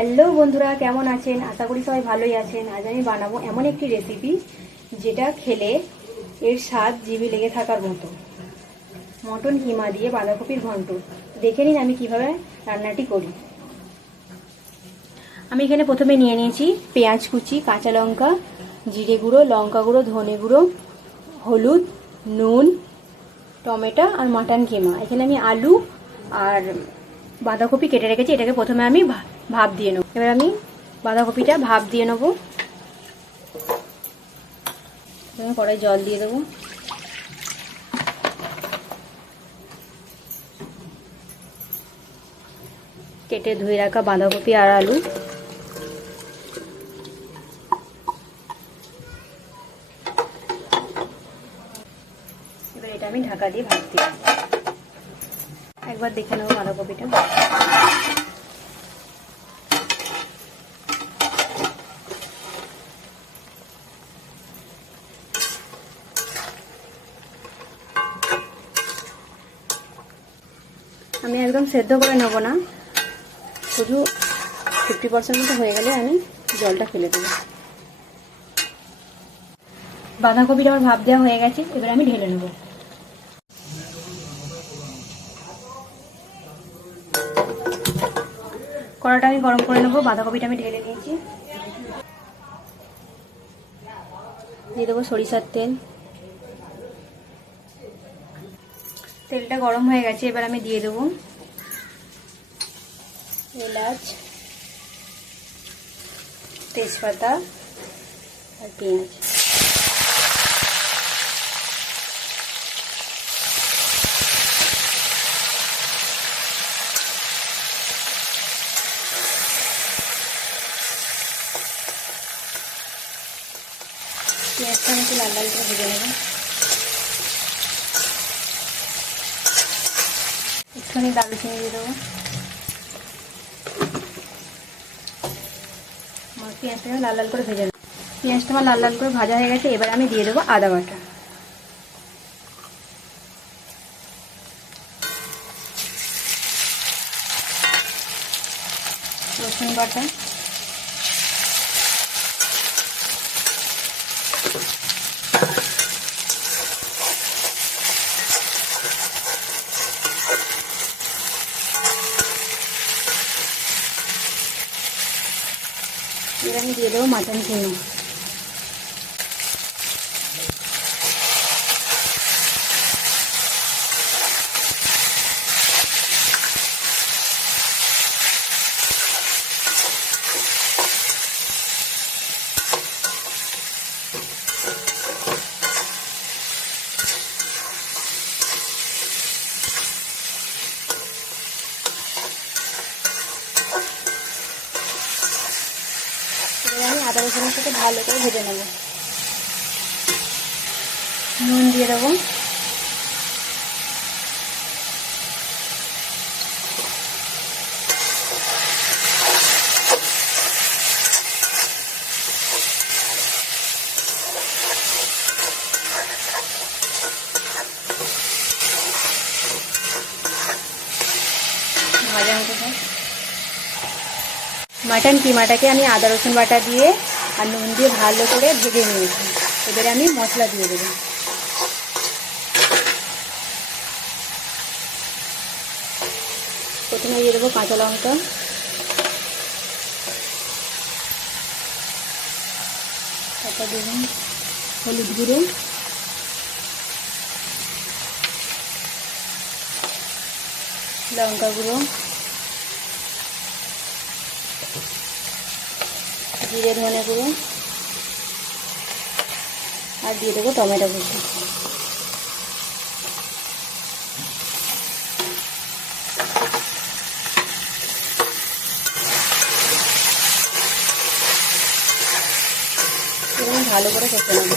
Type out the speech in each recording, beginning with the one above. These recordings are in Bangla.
হ্যালো বন্ধুরা, কেমন আছেন? আশা করি সবাই ভালোই আছেন। আজ আমি বানাবো এমন একটি রেসিপি যেটা খেলে এর স্বাদ জিভে লেগে থাকার মতো। মটন কিমা দিয়ে বাঁধাকপির ঘন্ট। দেখে নিন আমি কীভাবে রান্নাটি করি। আমি এখানে প্রথমে নিয়ে নিয়েছি পেঁয়াজ কুচি, কাঁচা লঙ্কা, জিরে গুঁড়ো, লঙ্কা গুঁড়ো, ধনে গুঁড়ো, হলুদ, নুন, টমেটো আর মাটন কিমা। এখানে আমি আলু আর বাঁধাকপি কেটে রেখেছি। এটাকে প্রথমে আমি ভাপ দিয়ে নেব। এবার আমি বাঁধাকপিটা ভাপ দিয়ে নেব। কড়াই জল দিয়ে দেবো। কেটে ধুয়ে রাখা বাঁধাকপি আর আলু। এবার এটা আমি ঢাকা দিয়ে দিই একবার দেখে নেব বাঁধাকপিটা। আমি একদম সেদ্ধ করে নেব না। শুধু ফিফটি পার্সেন্ট মতো হয়ে গেলে আমি জলটা ফেলে দেবো। বাঁধাকপিটা আমার ভাব দেওয়া হয়ে গেছে, এবার আমি ঢেলে নেব। কড়াটা আমি গরম করে নেব, বাঁধাকপিটা আমি ঢেলে নিয়েছি। দিয়ে দেবো সরিষার তেল। তেলটা গরম হয়ে গেছে, এবার আমি দিয়ে দেবো। এলাচ, তেজপাতা আর পেঁয়াজ। পেঁয়াজটা আমি একটু লাল লাল করে ভেজে নেব। একটুখানি দারুচিনি দিয়ে দেবো। আমার পেঁয়াজটা লাল লাল করে ভেজে নেব পেঁয়াজটা আমার লাল লাল করে ভাজা হয়ে গেছে, এবার আমি দিয়ে দেবো আদা বাটা। রসুন বাটা। এবার আমি দিয়ে দেবো মাটন কিনো এবার আমি আদা সাথে ভালো করে ভেজে নেব। নুন দিয়ে দেবো। মাটন কিমাটাকে আমি আদা রসুন বাটা দিয়ে আর নুন দিয়ে ভালো করে ভেজে নিয়েছি। এবারে আমি মশলা দিয়ে দেবো। প্রথমে দিয়ে দেবো কাঁচা লঙ্কা। তারপর দেবেন হলুদ গুঁড়ো। লঙ্কা গুঁড়ো। জিরে ধনে গুঁড়ো। আর দিয়ে দেবো টমেটো কুচি ভালো করে কষে নেব।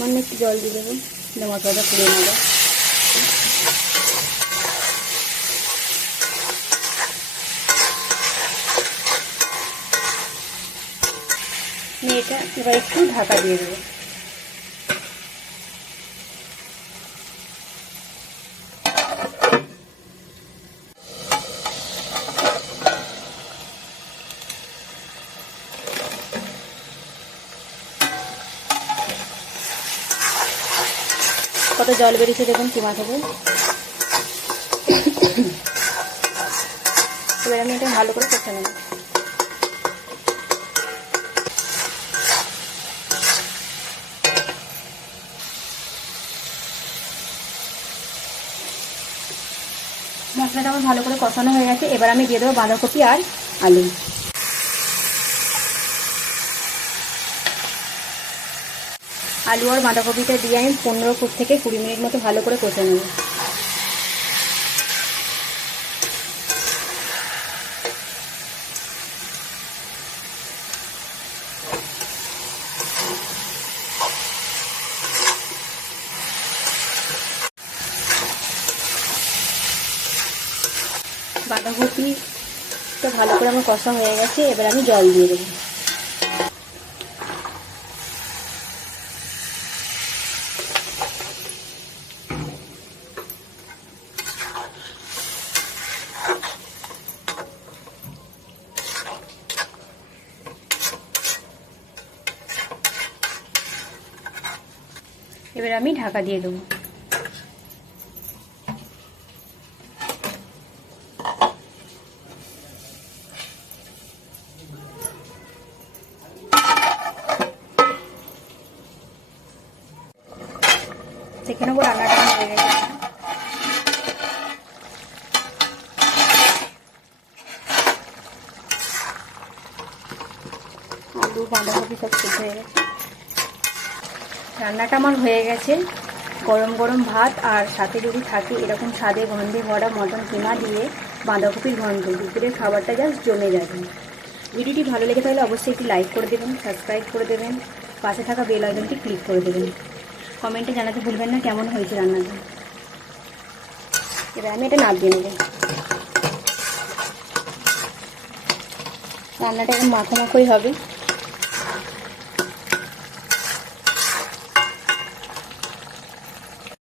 সামান্য একটু জল দিয়ে দেবো। দিয়ে মশলাটা পুড়ে নেব। এটা এবার একটু ঢাকা দিয়ে দেবো। কত জল বেরিয়েছে দেখুন কিমা থেকে এবার আমি এটা ভালো করে কষে নেব। মশলাটা আমার ভালো করে কষানো হয়ে গেছে। এবার আমি দিয়ে দেবো বাঁধাকপি আর আলু। আলু আর বাঁধাকপিটা দিয়ে আমি পনেরো ফুট থেকে কুড়ি মিনিট মতো ভালো করে কষে নেব। বাঁধাকপিটা ভালো করে আমার কষা হয়ে গেছে, এবার আমি জল দিয়ে দেবো। এবার আমি ঢাকা দিয়ে দেবো। দেখে নেব রান্নাটা বাঁধাকপি সব সেদ্ধ হয়ে গেছে। রান্নাটা আমার হয়ে গেছে। গরম গরম ভাত আর সাথে যদি থাকে এরকম স্বাদে গন্ধে ভরা মটন কিমা দিয়ে বাঁধাকপির গন্ধ। দুপুরের খাবারটা জাস্ট জমে যাবে। ভিডিওটি ভালো লেগে থাকলে অবশ্যই একটি লাইক করে দেবেন সাবস্ক্রাইব করে দেবেন, পাশে থাকা বেল আইকনটি ক্লিক করে দেবেন। কমেন্টে জানাতে ভুলবেন না কেমন হয়েছে রান্নাটা। এবার আমি এটা নামিয়ে নেব। রান্নাটা এখন মাখো হবে।